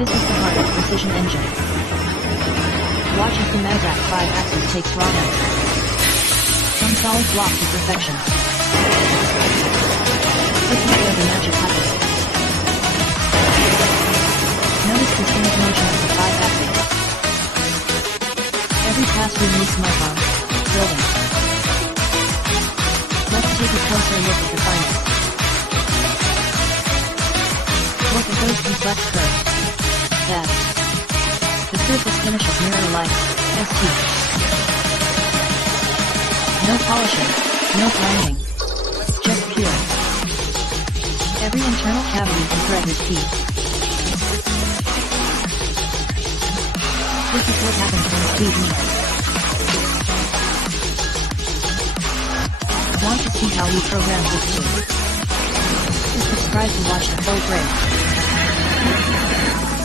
This is the heart of precision engine. Watch as the Mazak 5-axis takes raw ends. From solid block to perfection. This is where the magic happens. Notice the smooth motion of the 5-axis. Every pass removes mark, building. Let's take a closer look at the final. Look at those complex curves. That's the surface finishes mirror-like, ST. No polishing, no grinding. Just pure. Every internal cavity and thread is key. This is what happens when speed meets. Want to see how we program this too? Just subscribe to watch the full break.